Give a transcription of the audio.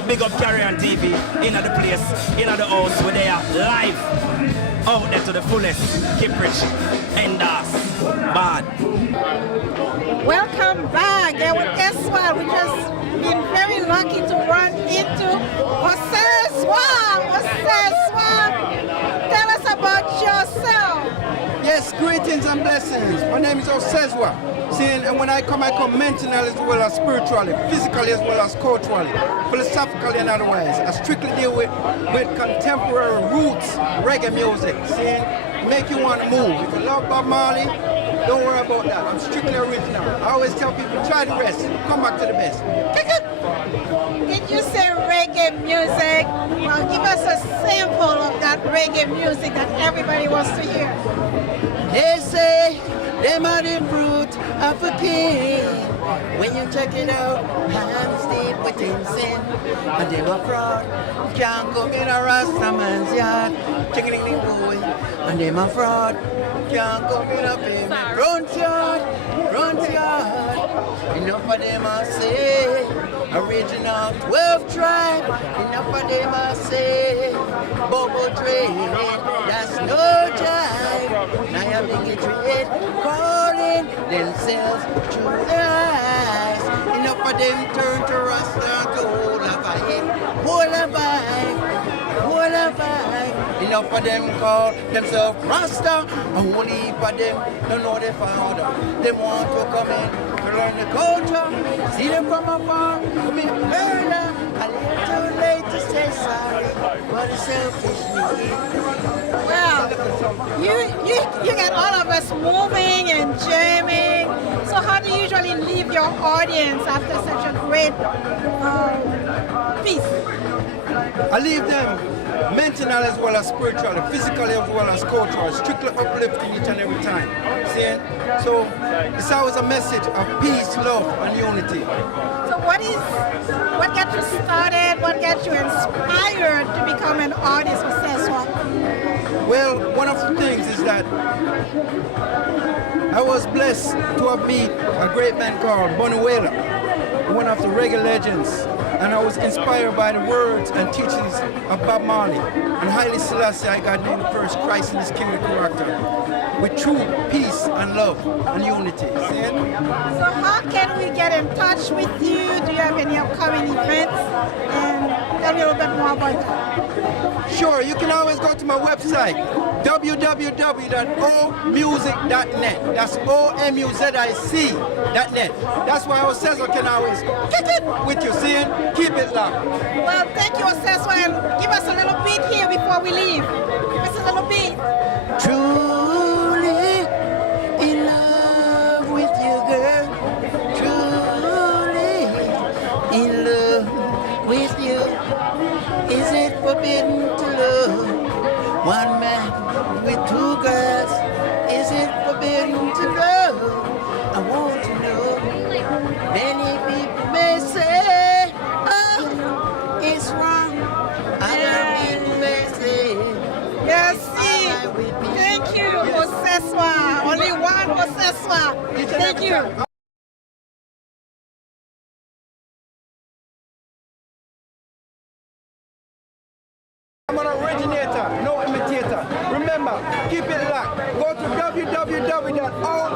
So big up Carry on TV, in the place, in the house, we're there live, out there to the fullest. Keep rich, endorse, bad. Welcome back. And guess what? We just been very lucky to run into Osezua. Osezua, tell us about yourself. Yes, greetings and blessings. My name is Osezua. See, and when I come mentally as well as spiritually, physically as well as culturally, philosophically and otherwise. I strictly deal with contemporary roots, reggae music. See, make you want to move. If you love Bob Marley, don't worry about that. I'm strictly original. I always tell people, try the rest, come back to the best. Did you say reggae music? Well, give us a sample of that reggae music that everybody wants to hear. They say them are the fruit of a king. When you check it out, hands deep within sin. And they were fraud. Can't come in a Rasta man's yard. Chicken boy. And they were fraud. Can't come in a front yard. Front yard. Enough of them I say. Original 12 tribe. Enough of them I say. Bubble trade. That's no jive. Now you bring it trade. Calling themselves through their eyes. Enough of them turn to Rasta to hold a fight. Hold a fight. Hold a fight. Enough of them call themselves Rasta. A whole heap of them don't know their father. They want to come in to learn the culture. See them from afar. Commit murder. A little too late to say sorry for the selfish need. Well, you get all of us moving and jamming. So how do you usually leave your audience after such a great piece? I leave them mentally as well as spiritually, physically as well as culturally, strictly uplifting each and every time. See? So it's always a message of peace, love, and unity. So what got you started? What got you inspired to become an artist with Osezua? Well, one of the things is that I was blessed to have met a great man called Bonuela, one of the reggae legends. And I was inspired by the words and teachings of Bob Marley. And Haile Selassie, I got named the first Christ in his kingdom character, with true peace and love and unity. See it? So how can we get in touch with you? Do you have any upcoming events? And tell me a little bit more about that. Sure, you can always go to my website, www.omusic.net. That's OMUZIC.net. That's why Osezua can always kick it with you, seeing? Keep it locked. Well, thank you, Osezua, and give us a little beat here before we leave. Give us a little beat. Truly in love with you, girl. Truly in love with you. Is it forbidden to love one man with two girls? Is it forbidden to love? I want to know. Many people may say, oh, it's wrong. Other people may say, Yes, see. Thank you, Osezua. Only one Osezua. Thank you. I'm an originator, no imitator. Remember, keep it locked. Go to www.o